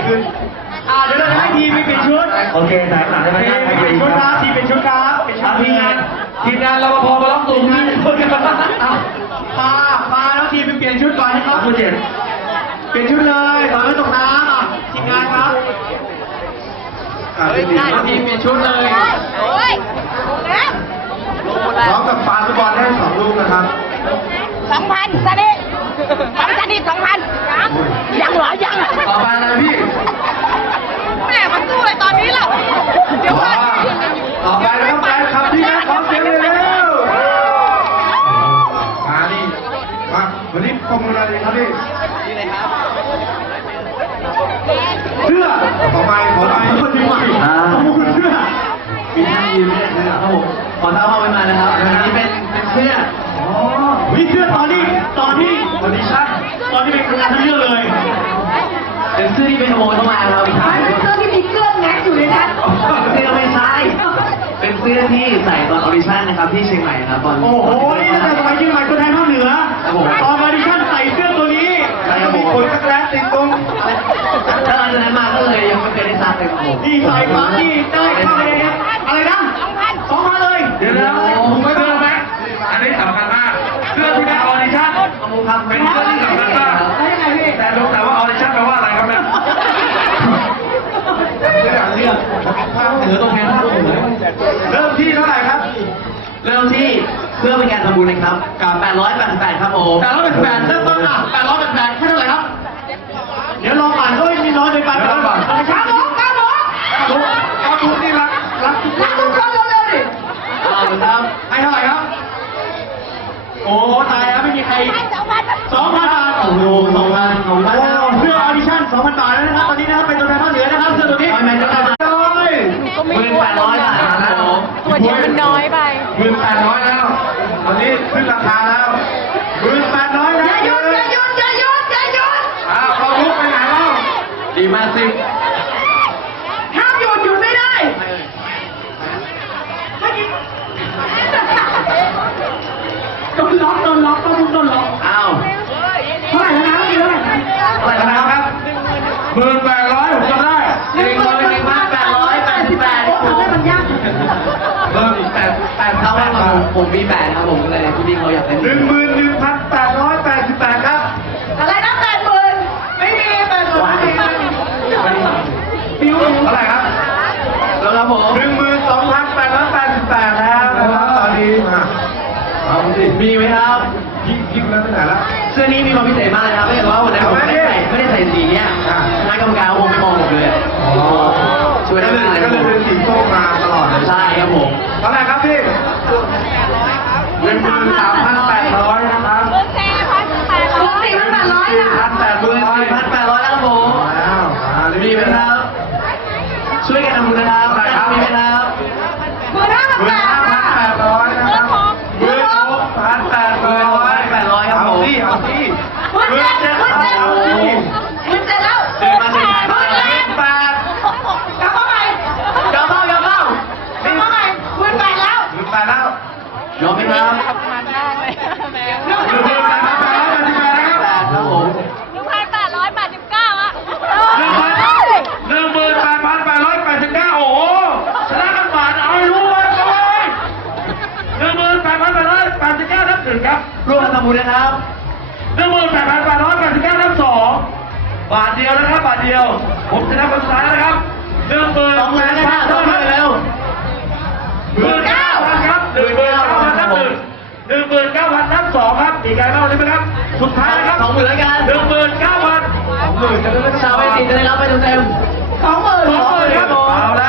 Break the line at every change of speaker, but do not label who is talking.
ขึ้น
เดี๋ยวเราให้ทีมไปเปลี่ยนชุด
โอเคสายหลังได้ไหมครับ
ทีมเปลี่ยนชุดครับทีมเปลี่ยนชุดครับ
ทีมงานรปภมาล็อกตัวทีมคนกัน
มาแล้วทีมไปเปลี่ยนชุดก่อนนะครับ
ผู้เจ็บ
เปลี่ยนชุดเลยตอนนี้ตกน้ำทีมงานครับได้ทีมเปลี่ยนชุดเลย
โอ้ย
พร้อมกับปาฟุตบอลได้2 ลูกนะครับ
2,000สนิทสนิท2,000ยังเหรอยัง
ต่อไปเลยพี่
แม่มันสู้เลยตอนนี้แล้วเดี๋ยวก่อน
ต่อไปนะครับแฟนคลับที่นั่งขอเสียงเลยแล้วมาดิมาวันนี้ขอบคุณอะไรครับพี่นี่เลยครับเสื้อขอไปคนที่ใหม่ขอบคุณเสื้อมีทั้งยีนและเสื้อครับผมขอเท้าเข้าไปมานะครับอันนี้เป็นเสื้อ
มีเสื้อตอนนี้ออดิชั่นตอนนี้เป็นงานทั้งเรื่องเลย
เป็นเสื้อที่เป็นขโมยเข้ามาครับ
เสื้อที่มีเครื่องแม็กอยู่ในนั้น
เสื้อไม่ใช่เป็นเสื้อที่ใส่ตอนออดิชั่นนะครับที่เชียงใหม่ครับตอน
โอ้โหนี่ตั้งแต่สมัยเชียงใหม่ตัวแทนภาคเหนือตอนออดิชั่นใส่เสื้อตัวนี้แล้วมีขนจักรแร้ติดตรง
ถ้าหลังจากนั้นมาก็เลยยังไม่เคยได้ซักเลยครับผม
นี่ใส่มานี่ได้เข้าเลยอะไรนะ2,000เลย
เดี๋ยวนะผมไม่เชื่อไหมอันนี้สำคัญมากเสื้อที่ได้ออดิชั่นเป็นเสื้อที่สำคัญมากแต่ว่าออดิชั่นแปลว่าอะไรครับเนี่ยเรื่องภาคเหนือต้องแทนภาคเหนือเริ่มที่เท่าไหร่ครับเริ่มที่เพื่อเป็นการทำบุญนะครับกับ888ครับผม
888เริ่มต้น888แค่เท่าไหร่ครับเดี๋ยวลองอ่านด้วยมีน้อยในปันก่อน
ครับ
ทุกนี่รักทุกคนเร็วๆดิ
ครับ
ให้เท่าไหร่ครับโอ้ตายแล้วไม่มีใคร 2,000 บาทโอ้โห2,000เสื้อออดิชั่น 2,000 บาทแล้วนะครับตอนนี้นะครับเป็นตัวแทนภาคเหนือนะครับเสื้อตัวนี้
1,800 บาทครับผม
ตัวเดียวมันน้อยไป
1,800แล้วตอนนี้ขึ้นราคาแล้ว1,800แล้ว
อย่าหยุด
เขาลุกไปไหนแล้วดีมากสิ
ห้ามหยุดไม่ได้โดนล็อกต้องโดนล็อก
อ้าว
เท่าไหร่แล้วนะเท่าไหร่
เท่าไหร่ครับ1,800ผมจำได้1,888
ทำให้มันยาก
เพิ่มอีก8เท่าแล้วผมมี8ครับผมเลยพี่เขาอยากได้11,888ครับ
อะไรนะ80,000ไม่มี80,000
ฟิวเท่าไหร่ครับแล้วครับผม12,888แล้วนะครับตอนนี้เอาสิมีไหมครับยิ่งแล้วตั้งแต่ละเสื้อนี้มีความพิเศษมากนะครับไม่ใช่ว่าวันนั้นผมไม่ได้ใส่สีเนี้ยคณะกรรมการคงไม่มองผมเลยช่วยได้ก็เลยเป็นสีส้มมาตลอดเลยใช่ครับผมเท่าไหร่ครับพี่13,800นะครับ
4,800อ่ะ
14,800แล้วครับผมมีไหมครับช่วยกันทำบุญนะครับมีไหมครับ15,800นะครับ16,800ครับผมเอาสิ
17แล้วกลับเข้าไป18แล้ว
ยอมไหมครับครับผม
1,889 อ่ะ
18,889โอ้โหชนะกันบาทเอาให้รู้ไว้เลย18,889นับ 1ครับร่วมทำบุญนะครับ18,889นับ 2บาทเดียวนะครับบาทเดียวผมชนะคนสุดท้ายนะครับ12,000นะครับเท่าไหร่แล้ว19,000ครับ19,000นับ 1 19,000นับ 2ครับมีใครบ้างใช่ไหมครับสุดท้ายนะครับ20,000แล้วกัน19,000 20,000จะได้ชาวไอติจะได้รับไปเต็ม20,000ครับเอาละ